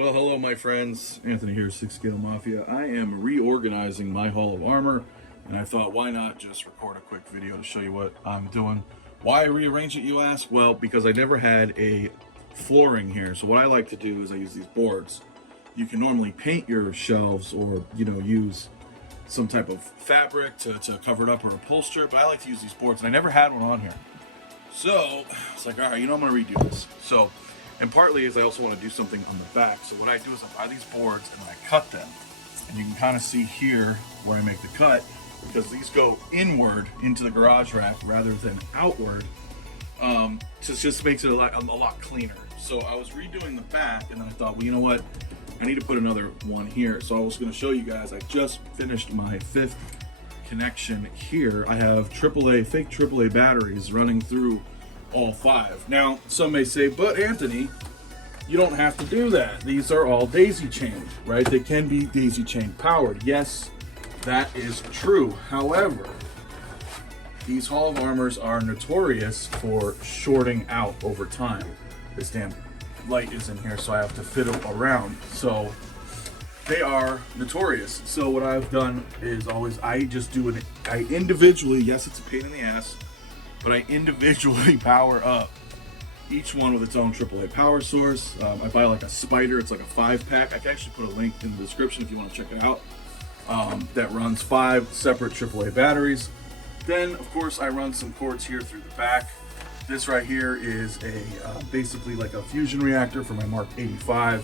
Well, hello my friends, Anthony here, 6Scale Mafia. I am reorganizing my Hall of Armor, and I thought why not just record a quick video to show you what I'm doing. Why rearrange it, you ask? Well, because I never had a flooring here, so what I like to do is I use these boards. You can normally paint your shelves or, use some type of fabric to cover it up or upholster, but I like to use these boards, and I never had one on here. So, it's like, all right, I'm gonna redo this. So, and partly is I also want to do something on the back. So what I do is I buy these boards and I cut them. And you can kind of see here where I make the cut, because these go inward into the garage rack rather than outward. Just makes it a lot cleaner. So I was redoing the back, and then I thought, well, you know what? I need to put another one here. So I was going to show you guys, I just finished my 5th connection here. I have fake AAA batteries running through all 5. Now, some may say, but Anthony, you don't have to do that. These are all daisy chained, right? They can be daisy chain powered. Yes, that is true. However, these Hall of Armors are notorious for shorting out over time. This damn light is in here, so I have to fit it around. So they are notorious. So what I've done is I individually, yes, it's a pain in the ass, but I individually power up each one with its own AAA power source. I buy like a spider, it's like a 5-pack. I can actually put a link in the description if you want to check it out. That runs 5 separate AAA batteries. Then, of course, I run some cords here through the back. This right here is basically like a fusion reactor for my Mark 85.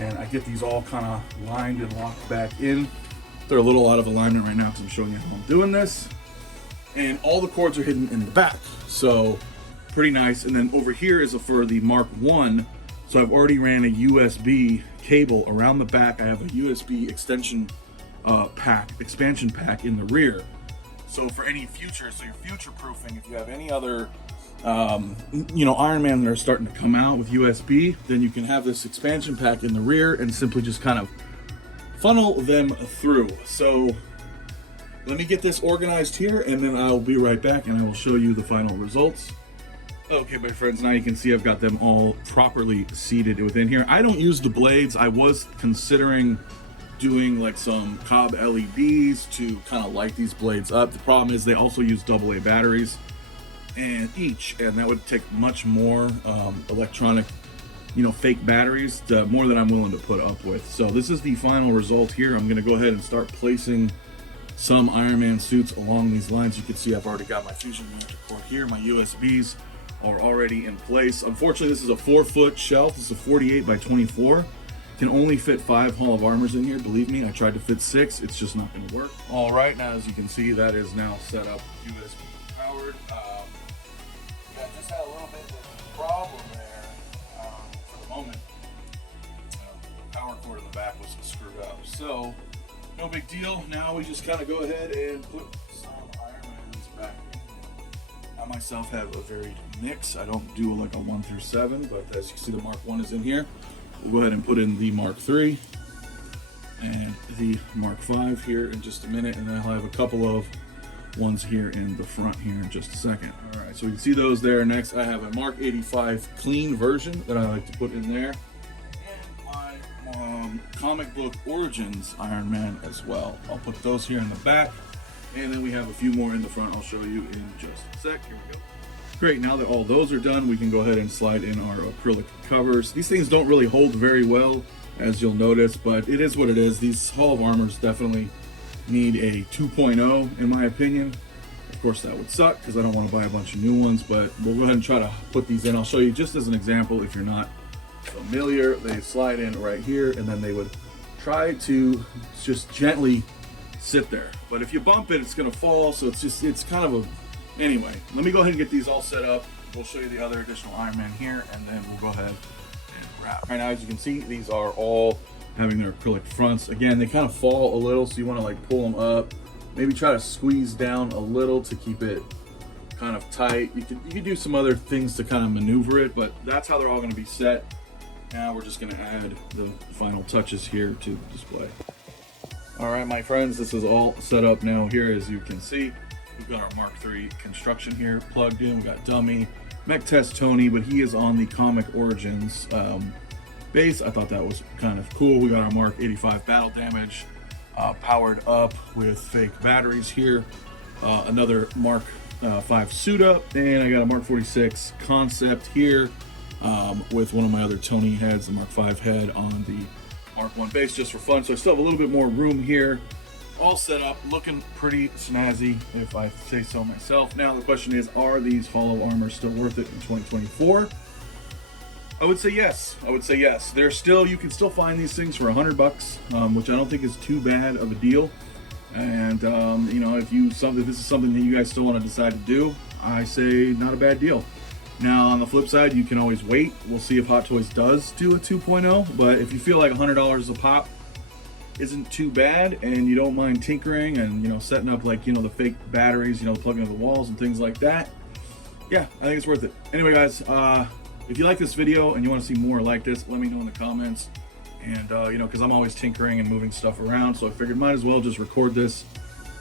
And I get these all kind of lined and locked back in. They're a little out of alignment right now because I'm showing you how I'm doing this. And all the cords are hidden in the back, so pretty nice. And then over here is for the Mark 1, so I've already ran a USB cable around the back. I have a USB expansion pack in the rear. So for any future, so you're future proofing, if you have any other Iron Man that are starting to come out with USB, then you can have this expansion pack in the rear and simply just kind of funnel them through. So let me get this organized here, and then I'll be right back and I will show you the final results. Okay, my friends, now you can see I've got them all properly seated within here. I don't use the blades. I was considering doing like some cob LEDs to kind of light these blades up. The problem is they also use AA batteries and that would take much more electronic, fake batteries, more than I'm willing to put up with. So this is the final result here. I'm gonna go ahead and start placing some Iron Man suits along these lines. You can see I've already got my fusion reactor cord here. My USBs are already in place. Unfortunately, this is a 4-foot shelf. This is a 48 by 24. Can only fit 5 Hall of Armors in here. Believe me, I tried to fit 6. It's just not going to work. All right, now as you can see, that is now set up USB powered. I just had a little bit of a problem there for the moment. The power cord in the back was screwed up. So no big deal. Now we just kind of go ahead and put some Iron Mans back in. I myself have a varied mix. I don't do like a 1 through 7, but as you can see, the Mark 1 is in here. We'll go ahead and put in the Mark 3 and the Mark 5 here in just a minute, and then I'll have a couple of ones here in the front here in just a second. All right, so we can see those there. Next, I have a Mark 85 clean version that I like to put in there. Comic book Origins Iron Man as well. I'll put those here in the back, and then we have a few more in the front. I'll show you in just a sec. Here we go. Great, now that all those are done, we can go ahead and slide in our acrylic covers. These things don't really hold very well, as you'll notice, but it is what it is. These Hall of Armors definitely need a 2.0 in my opinion. Of course that would suck because I don't want to buy a bunch of new ones, but we'll go ahead and try to put these in. I'll show you just as an example if you're not familiar. They slide in right here, and then they would try to just gently sit there, but if you bump it, it's going to fall. So it's kind of a, anyway, let me go ahead and get these all set up. We'll show you the other additional Iron Man here, and then we'll go ahead and wrap. Right now, as you can see, these are all having their acrylic fronts. Again, they kind of fall a little, so you want to like pull them up, maybe try to squeeze down a little to keep it kind of tight. You could do some other things to kind of maneuver it, but that's how they're all going to be set. Now we're just going to add the final touches here to the display. All right, my friends, this is all set up now here. As you can see, we've got our Mark III construction here plugged in. We got dummy mech test Tony, but he is on the Comic Origins base. I thought that was kind of cool. We got our Mark 85 battle damage powered up with fake batteries here. Another Mark 5 suit up, and I got a Mark 46 concept here with one of my other Tony heads, the Mark 5 head on the Mark 1 base, just for fun. So I still have a little bit more room here, all set up, looking pretty snazzy, if I say so myself. Now the question is, are these hollow armor still worth it in 2024? I would say yes. I would say yes. There's still, you can still find these things for $100, which I don't think is too bad of a deal. And you know, if this is something that you guys still want to decide to do, I say not a bad deal. Now on the flip side, you can always wait. We'll see if Hot Toys does do a 2.0, but if you feel like $100 a pop isn't too bad, and you don't mind tinkering and, you know, setting up, like, you know, the fake batteries, you know, plugging into the walls and things like that, yeah, I think it's worth it. Anyway, guys, if you like this video and you want to see more like this, let me know in the comments. And you know, because I'm always tinkering and moving stuff around, so I figured might as well just record this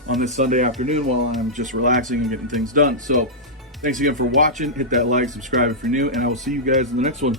on this Sunday afternoon while I'm just relaxing and getting things done. So thanks again for watching. Hit that like, subscribe if you're new, and I will see you guys in the next one.